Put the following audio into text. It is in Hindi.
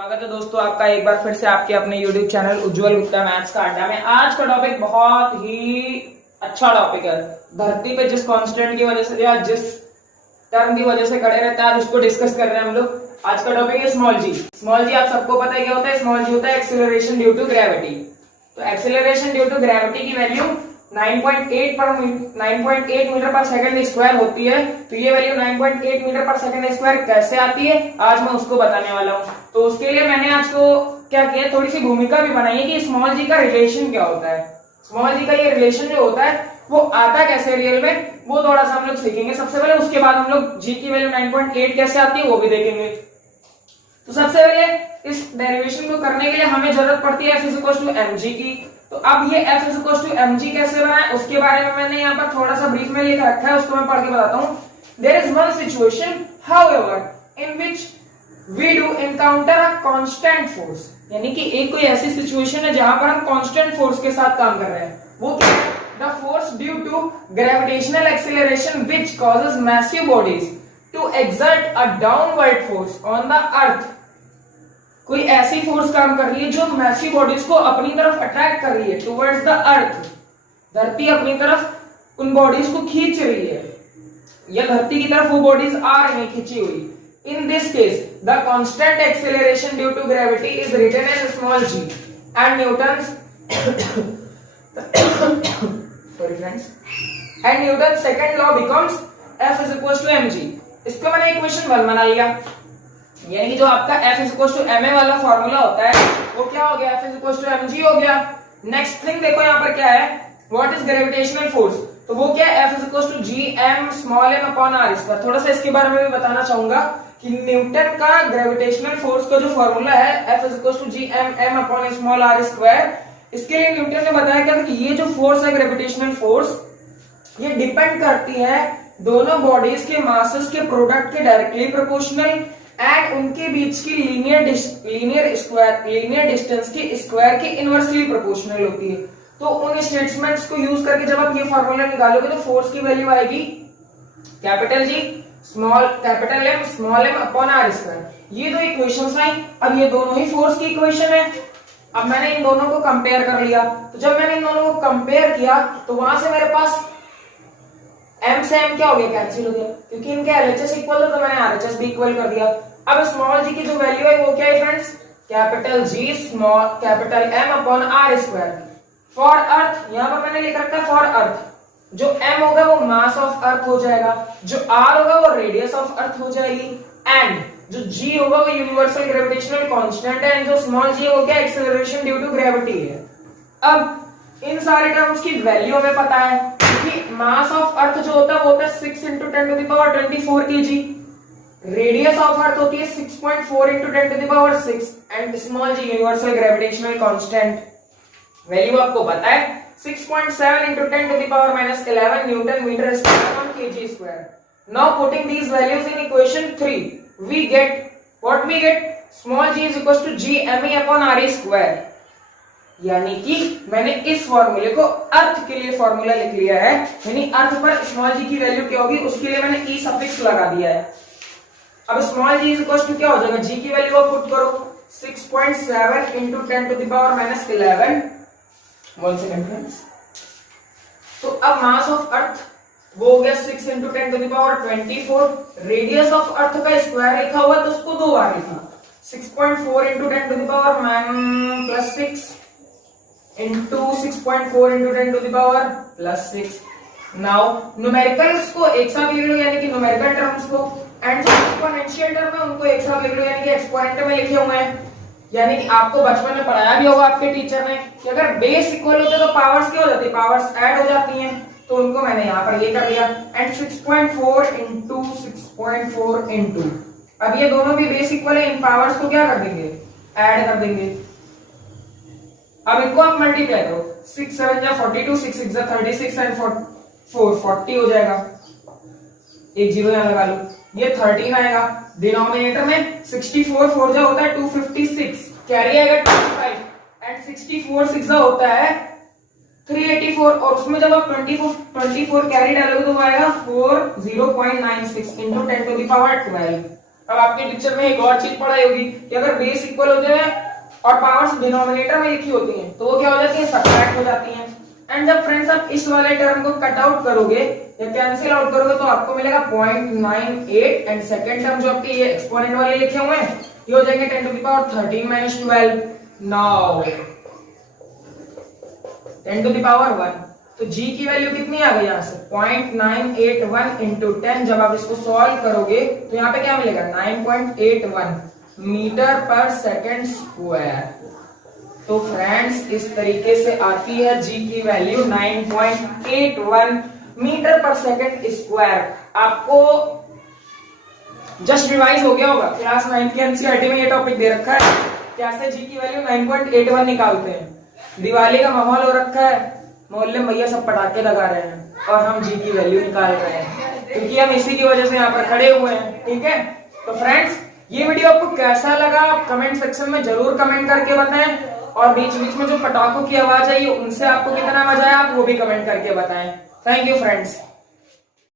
स्वागत है दोस्तों आपका एक बार फिर से आपके अपने YouTube चैनल उज्जवल गुप्ता मैथ्स का अड्डा में। आज का टॉपिक बहुत ही अच्छा टॉपिक है। धरती पे जिस कांस्टेंट की वजह से या जिस टर्म की वजह से खड़े रहते हैं आज उसको डिस्कस कर रहे हैं हम लोग। आज का टॉपिक है स्मॉल जी। स्मॉल जी आप सबको पता है क्या होता है। स्मॉल जी होता है एक्सेलरेशन ड्यू टू ग्रेविटी। तो एक्सेलरेशन ड्यू टू ग्रेविटी की वैल्यू 9.8 मीटर पर सेकंड स्क्वायर होती है। तो ये वैल्यू 9.8 मीटर पर सेकंड स्क्वायर कैसे आती है आज मैं उसको बताने वाला हूँ। तो उसके लिए मैंने आज को क्या किया, थोड़ी सी भूमिका भी बनाई है कि स्मॉल जी का रिलेशन क्या होता है। स्मॉल जी का ये रिलेशन जो होता है वो आता कैसे रियल में, वो थोड़ा सा हम लोग सीखेंगे सबसे पहले। उसके बाद हम लोग जी की वैल्यू 9.8 कैसे आती है वो भी देखेंगे। तो सबसे पहले इस डेरिवेशन को करने के लिए हमें जरूरत पड़ती है F = mg की। तो अब ये F = mg कैसे बना है उसके बारे में मैंने यहाँ पर थोड़ा सा ब्रीफ में लिख रखा है, उसको मैं पढ़ के बताता हूँ। There is one situation however in which we do encounter a constant force, यानी कि एक कोई ऐसी सिचुएशन है जहां पर हम कांस्टेंट फोर्स के साथ काम कर रहे हैं। वो क्या है? The force due to gravitational acceleration which causes massive bodies to exert a downward force on the earth. कोई ऐसी फोर्स काम कर रही है जो मैसिव बॉडीज को अपनी तरफ अट्रैक्ट कर रही है टुवर्ड्स द अर्थ। धरती अपनी तरफ उन बॉडीज को खींच रही है या धरती की तरफ वो बॉडीज आ रही है खींची हुई। In this case, the constant acceleration due to gravity is written as small g, and Newton's sorry friends, and Newton's second law becomes F = mg. इसको मैंने इक्वेशन 1 बना लिया, यानी कि जो आपका F = ma वाला फॉर्मूला होता है वो क्या हो गया, F = mg हो गया। नेक्स्ट थिंग देखो यहाँ पर क्या है, व्हाट इज ग्रेविटेशनल फोर्स। तो वो क्या है, F = gm/r²। थोड़ा सा इसके बारे में भी बताना चाहूंगा कि न्यूटन का ग्रेविटेशनल फोर्स का जो फॉर्मूला है F = gm/r²। इसके लिए न्यूटन ने बताया क्या कि ये जो फोर्स है ग्रेविटेशनल फोर्स ये डिपेंड करती है दोनों बॉडीज के मासेस के प्रोडक्ट के डायरेक्टली प्रोपोर्शनल एंड उनके बीच की लीनियर डिस्टेंस के स्क्वायर के इनवर्सली प्रोपोर्शनल होती है। तो उन स्टेटमेंट्स को यूज करके जब आप ये फॉर्मूला निकालोगे तो फोर्स की वैल्यू आएगी capital G capital M small m/r²। ये दो इक्वेशंस आई। अब ये दोनों ही फोर्स की इक्वेशन है। अब मैंने इन दोनों को कंपेयर कर लिया। तो जब मैंने इन दोनों को कंपेयर किया तो वहां से मेरे पास m से m क्या हो गया, कैंसिल हो गया, क्योंकि इनके LHS इक्वल था तो मैंने RHS भी इक्वल कर दिया। अब स्मॉल g की जो वैल्यू है वो क्या है friends, capital G small capital m/r²। For earth यहां पर मैंने लिख रखा है फॉर अर्थ। जो m होगा वो मास ऑफ अर्थ हो जाएगा, जो r होगा वो रेडियस ऑफ अर्थ हो जाएगी, एंड जो g होगा वो यूनिवर्सल ग्रेविटेशनल कांस्टेंट है, एंड जो स्मॉल g हो गया एक्सेलरेशन ड्यू टू ग्रेविटी है। अब इन सारे टर्म्स की वैल्यू हमें पता है कि मास ऑफ अर्थ जो होता है वो होता है 6 × 10⁻24 kg। रेडियस ऑफ अर्थ होती है 6.4 × 10⁻6 and small g universal gravitational constant value आपको पता है 6.7 × 10⁻11 newton metre square on kg²। Now putting these values in equation 3, we get what we get, small g = gme/re²। यानी कि मैंने इस फॉर्मूले को अर्थ के लिए फॉर्मूला लिख लिया है, यानी अर्थ पर स्मॉल जी की वैल्यू क्या होगी उसके लिए मैंने e सफिक्स लगा दिया है। अब स्मॉल g = क्या हो जाएगा, g की वैल्यू आप पुट करो 6.7 × 10⁻11। 1 सेकंड फ्रेंड्स। तो अब मास ऑफ अर्थ वो हो गया 6 × 10⁻24। रेडियस ऑफ अर्थ का स्क्वायर लिखा हुआ तो उसको दो बार लिखा, 6.4 × 10⁻6 into 6.4 × 10⁻6। नाउ न्यूमेरिकल्स को एक साथ लिख लो, यानी कि न्यूमेरिकल टर्म्स को, एंड जो एक्सपोनेंशियल टर्म है उनको एक साथ लिख लो, यानी कि एक्सपोनेंट में लिखे हुए हैं। यानी कि आपको बचपन में पढ़ाया भी होगा आपके टीचर ने कि अगर बेस इक्वल होते तो पावर्स क्या हो जाती है, पावर्स ऐड हो जाती हैं। तो उनको मैंने यहाँ पर ये कर दिया, एंड 6.4 × 6.4 अब ये दोनों भी बेस इक्वल है, इन पावर्स को क्या कर देंगे, ऐड कर देंगे। अब इनको आप मल्टीप्लाई करो, 6 7 जा 42, 6 6 जा 36 एंड 4 40 हो जाएगा। एक जीरो यहाँ लगा लो, ये 13 आएगा। डिनोमिनेटर में 64 4 जा होता है 256, कैरी आएगा 25 एंड 64 6 जा होता है 384, और उसमें जब आप 24 कैरी डालोगे तो वो आएगा 40.96 × 10⁻12। अब आपके पिक्चर में एक और चीज पढ़ाई होगी कि अगर बेस इक्वल होते हैं और पावर्स डिनोमिनेटर में लिखी होती हैं तो वो क्या हो जाती है, सब्ट्रैक्ट हो जाती हैं। एंड जब फ्रेंड्स आप इस वाले टर्म को कट आउट करोगे या कैंसिल आउट करोगे तो आपको मिलेगा 0.98 एंड सेकंड टर्म जो आपके ये एक्सपोनेंट वाले लिखे हुए हैं ये हो जाएंगे 10 to the power 13 minus 12। Now 10 to the power 1 तो g की वैल्यू कितनी आ गई यहाँ से 0.981 into 10। जब आप इसको सॉल्व करोगे तो यहाँ पे क्या मिलेगा 9.81 मीटर पर सेकंड स्क्वायर। तो फ्रेंड्स इस तरीके से आती है g की वैल्यू 9.81 मीटर पर सेकंड स्क्वायर। आपको जस्ट रिवाइज हो गया होगा, क्लास 9 की एनसीईआरटी में ये टॉपिक दे रखा है कैसे g की वैल्यू 9.81 निकालते हैं। दिवाली का माहौल हो रखा है, मोहल्ले में भैया सब पटाखे लगा रहे हैं और हम g की वैल्यू निकाल रहे हैं क्योंकि हम इसी की वजह से यहाँ पर खड़े हुए हैं। ठीक है, तो फ्रेंड्स ये वीडियो आपको कैसा लगा आप कमेंट सेक्शन में जरूर कमेंट करके बताएं और बीच बीच में जो पटाखों की आवाज आई उनसे आपको कितना मजा आया आप वो भी कमेंट करके बताएं। Thank you friends.